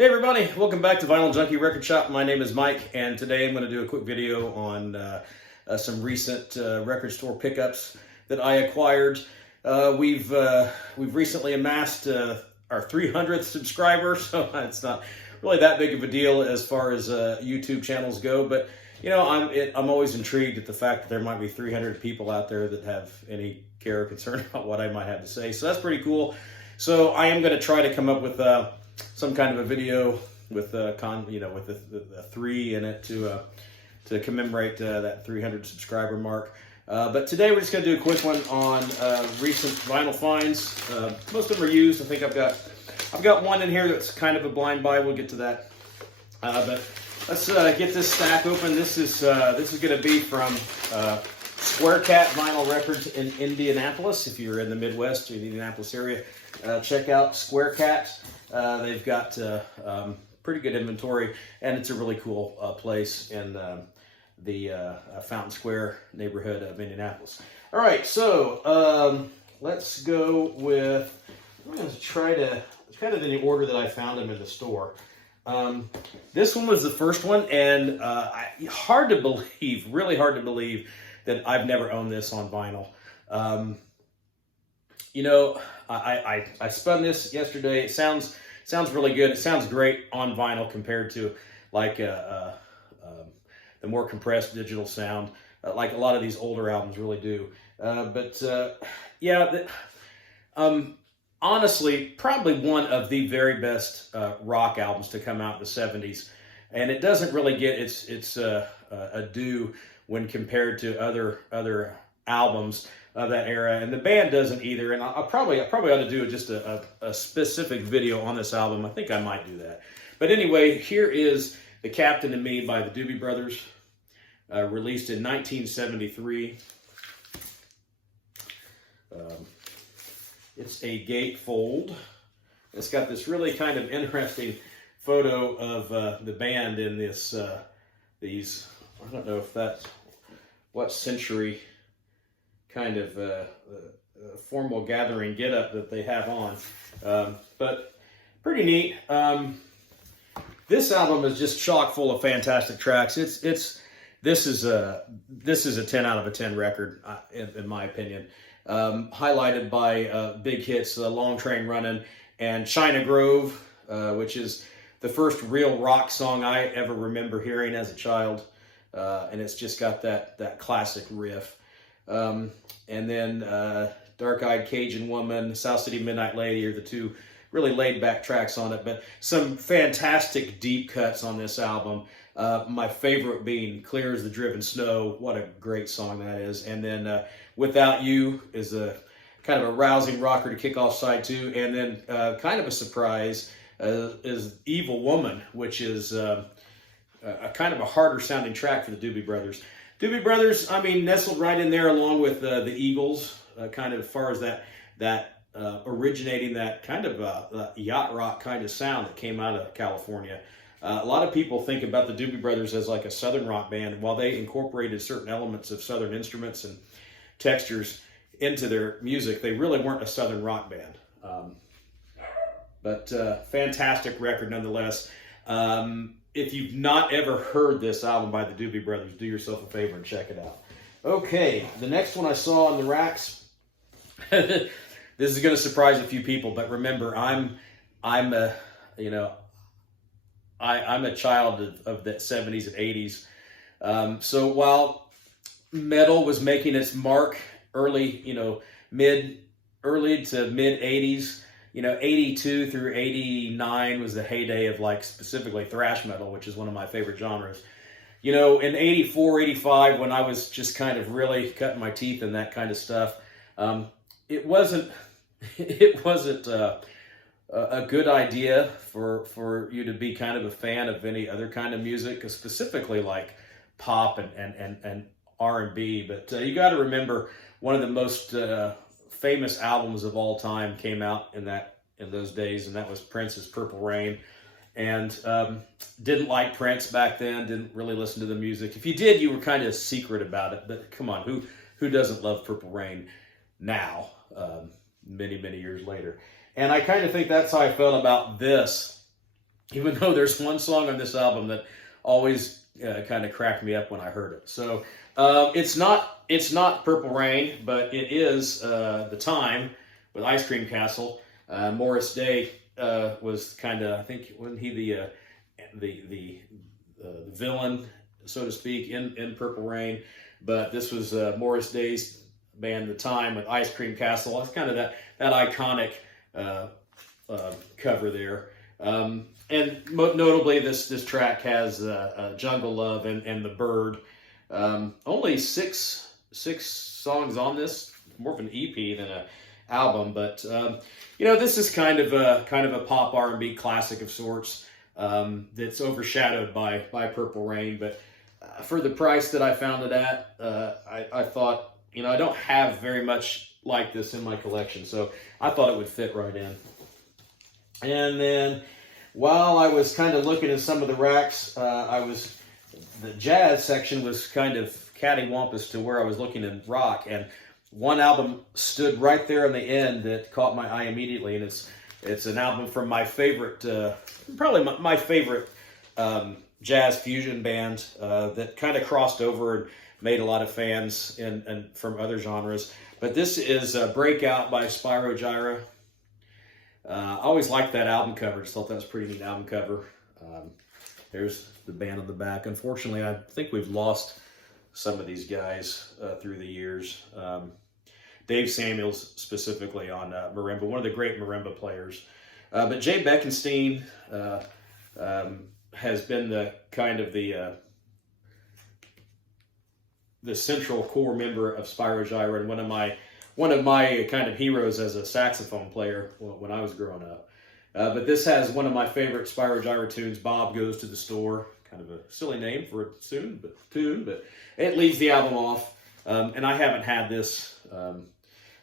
Hey everybody, welcome back to Vinyl Junkie Record Shop. My name is Mike, and today I'm going to do a quick video on some recent record store pickups that I acquired. We've recently amassed our 300th subscriber, so it's not really that big of a deal as far as YouTube channels go. But you know, I'm always intrigued at the fact that there might be 300 people out there that have any care or concern about what I might have to say. So that's pretty cool. So I am going to try to come up with some kind of a video with the 3 in it to commemorate that 300 subscriber mark. But today we're just going to do a quick one on recent vinyl finds. Most of them are used. I think I've got one in here that's kind of a blind buy. We'll get to that. But let's get this stack open. This is going to be from Square Cat Vinyl Records in Indianapolis. If you're in the Midwest or the Indianapolis area, check out Square Cat. They've got pretty good inventory, and it's a really cool place in the Fountain Square neighborhood of Indianapolis. All right, so let's go with, I'm going to try to, it's kind of in the order that I found them in the store. This one was the first one, and hard to believe, really hard to believe that I've never owned this on vinyl. You know, I spun this yesterday. It sounds really good. It sounds great on vinyl compared to like the more compressed digital sound, like a lot of these older albums really do. Honestly, probably one of the very best rock albums to come out in the 70s, and it doesn't really get its due when compared to other albums of that era, and the band doesn't either. And I probably ought to do just a specific video on this album. I think I might do that. But anyway, here is The Captain and Me by the Doobie Brothers, released in 1973. It's a gatefold. It's got this really kind of interesting photo of the band in this these, I don't know if that's what century kind of formal gathering getup that they have on, but pretty neat. This album is just chock full of fantastic tracks. This is a 10 out of a 10 record in my opinion. Highlighted by big hits, Long Train Runnin' and China Grove, which is the first real rock song I ever remember hearing as a child, and it's just got that classic riff. And then Dark-Eyed Cajun Woman, South City Midnight Lady are the two really laid-back tracks on it, but some fantastic deep cuts on this album. My favorite being Clear as the Driven Snow. What a great song that is. And then Without You is a kind of a rousing rocker to kick off side 2. And then kind of a surprise is Evil Woman, which is a kind of a harder sounding track for the Doobie Brothers. Doobie Brothers, I mean, nestled right in there along with the Eagles, kind of as far as that originating that kind of yacht rock kind of sound that came out of California. A lot of people think about the Doobie Brothers as like a Southern rock band. While they incorporated certain elements of Southern instruments and textures into their music, they really weren't a Southern rock band. But fantastic record nonetheless. If you've not ever heard this album by the Doobie Brothers, do yourself a favor and check it out. Okay, the next one I saw on the racks. This is going to surprise a few people, but remember, I'm a child of the 70s and 80s. So while metal was making its mark early to mid 80s, 82 through 89 was the heyday of like specifically thrash metal, which is one of my favorite genres. In 84, 85, when I was just kind of really cutting my teeth in that kind of stuff, it wasn't a good idea for you to be kind of a fan of any other kind of music, specifically like pop and R&B. But you got to remember, one of the most famous albums of all time came out in those days, and that was Prince's Purple Rain. And didn't like Prince back then, didn't really listen to the music. If you did, you were kind of secret about it. But come on, who doesn't love Purple Rain now, many years later? And I kind of think that's how I felt about this even though there's one song on this album that always kind of cracked me up when I heard it. So it's not Purple Rain, but it is The Time with Ice Cream Castle. Morris Day was kind of, I think, wasn't he the villain, so to speak, in Purple Rain? But this was Morris Day's band, The Time, with Ice Cream Castle. That's kind of that iconic cover there. And notably, this track has Jungle Love and The Bird. Only six songs on this, more of an EP than an album. But this is kind of a pop R&B classic of sorts that's overshadowed by Purple Rain. But for the price that I found it at, I thought, I don't have very much like this in my collection, so I thought it would fit right in. And then, while I was kind of looking at some of the racks, the jazz section was kind of cattywampus to where I was looking in rock, and one album stood right there in the end that caught my eye immediately, and it's an album from my favorite, probably my favorite jazz fusion band that kind of crossed over and made a lot of fans and from other genres. But this is Breakout by Spyro Gyra. I always liked that album cover. Just thought that was a pretty neat album cover. There's the band on the back. Unfortunately, I think we've lost some of these guys through the years. Dave Samuels specifically on marimba, one of the great marimba players. But Jay Beckenstein has been the kind of the central core member of Spyro Gyra, and one of my kind of heroes as a saxophone player when I was growing up. But this has one of my favorite Spyro Gyra tunes, Bob Goes to the Store. Kind of a silly name for a tune, but it leads the album off. And I haven't had this on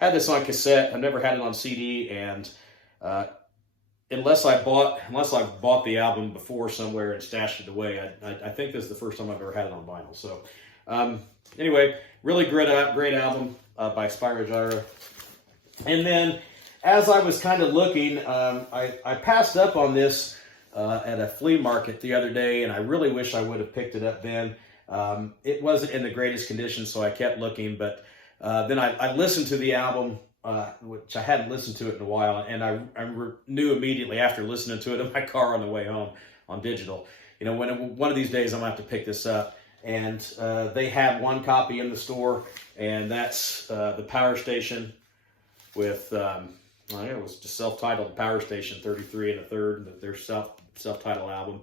cassette. I've never had it on CD, and unless I bought the album before somewhere and stashed it away, I think this is the first time I've ever had it on vinyl. So anyway, really great album by Spyro Gyra. And then, as I was kind of looking, I passed up on this at a flea market the other day, and I really wish I would have picked it up then. It wasn't in the greatest condition, so I kept looking, but then I listened to the album, which I hadn't listened to it in a while, and I knew immediately after listening to it in my car on the way home on digital, when one of these days I'm going to have to pick this up. And they have one copy in the store, and that's the Power Station with, it was just self-titled Power Station 33 1/3, their self-titled album.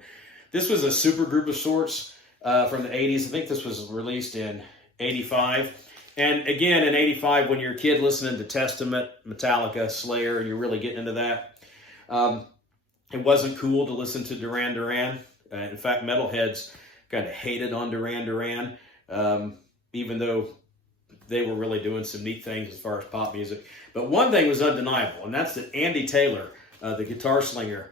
This was a super group of sorts from the 80s. I think this was released in 85. And again, in 85, when you're a kid listening to Testament, Metallica, Slayer, and you're really getting into that, it wasn't cool to listen to Duran Duran. In fact, metalheads kind of hated on Duran Duran, even though they were really doing some neat things as far as pop music. But one thing was undeniable, and that's that Andy Taylor, the guitar slinger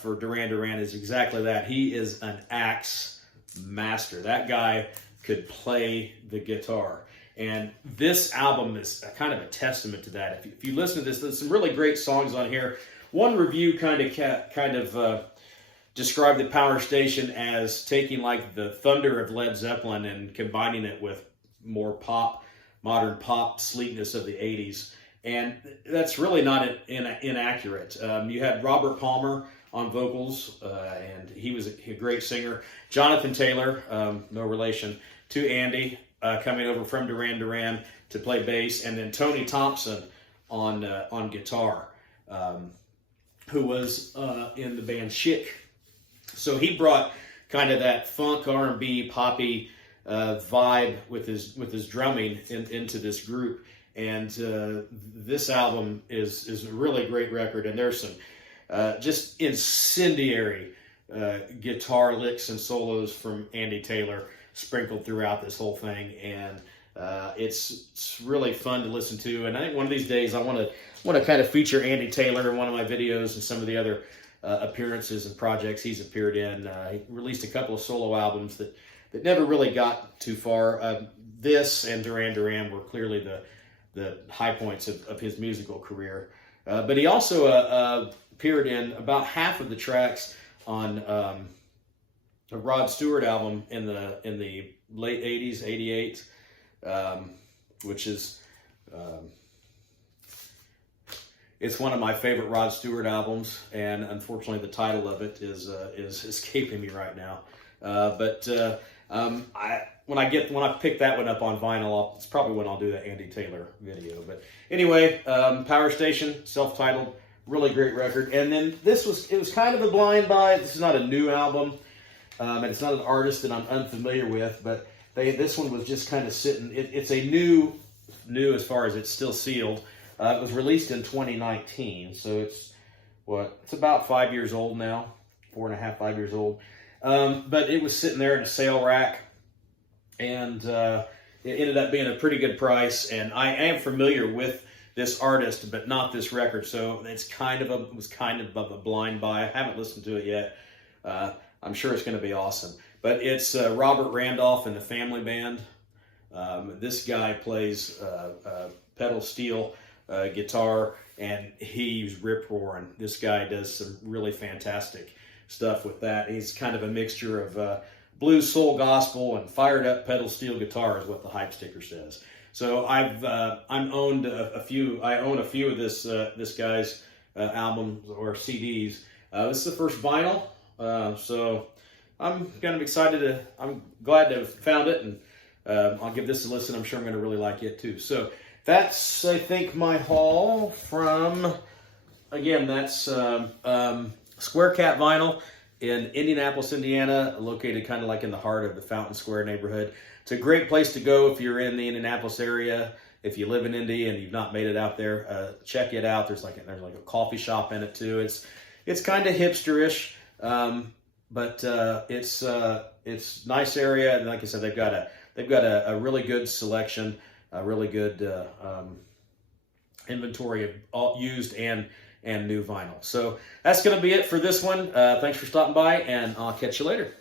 for Duran Duran, is exactly that. He is an axe master. That guy could play the guitar. And this album is kind of a testament to that. If you listen to this, there's some really great songs on here. One review kind of described the Power Station as taking like the thunder of Led Zeppelin and combining it with more modern pop sleekness of the 80s. And that's really not inaccurate. You had Robert Palmer on vocals, and he was a great singer. Jonathan Taylor, no relation to Andy, coming over from Duran Duran to play bass, and then Tony Thompson on guitar, who was in the band Chic. So he brought kind of that funk R&B poppy vibe with his drumming into this group, and this album is a really great record. And there's some just incendiary guitar licks and solos from Andy Taylor sprinkled throughout this whole thing, and it's really fun to listen to. And I think one of these days I want to kind of feature Andy Taylor in one of my videos and some of the other appearances and projects he's appeared in. He released a couple of solo albums that never really got too far. This and Duran Duran were clearly the high points of his musical career. But he also appeared in about half of the tracks a Rod Stewart album in the late '80s, '88, which is it's one of my favorite Rod Stewart albums, and unfortunately, the title of it is escaping me right now. When I pick that one up on vinyl, it's probably when I'll do the Andy Taylor video. But anyway, Power Station, self-titled, really great record. And then it was kind of a blind buy. This is not a new album, and it's not an artist that I'm unfamiliar with. But this one was just kind of sitting. It's a new as far as it's still sealed. It was released in 2019, so it's about 5 years old now, 4.5, 5 years old. But it was sitting there in a sale rack, and it ended up being a pretty good price. And I am familiar with this artist, but not this record, so it was kind of a blind buy. I haven't listened to it yet. I'm sure it's going to be awesome. But it's Robert Randolph and the Family Band. This guy plays pedal steel guitar, and he's rip-roaring. This guy does some really fantastic stuff with that. He's kind of a mixture of blues, soul, gospel, and fired up pedal steel guitar is what the hype sticker says. So I own a few of this guy's albums or CDs. This is the first vinyl, so I'm kind of excited I'm glad to have found it, and I'll give this a listen. I'm sure I'm going to really like it too. So that's, I think, my haul from, again, that's Square Cat Vinyl in Indianapolis, Indiana, located kind of like in the heart of the Fountain Square neighborhood. It's a great place to go if you're in the Indianapolis area. If you live in Indy and you've not made it out there, check it out. There's like a coffee shop in it too. It's kind of hipsterish, but it's nice area. And like I said, they've got a really good selection, a really good inventory of all used and new vinyl. So that's going to be it for this one. Thanks for stopping by, and I'll catch you later.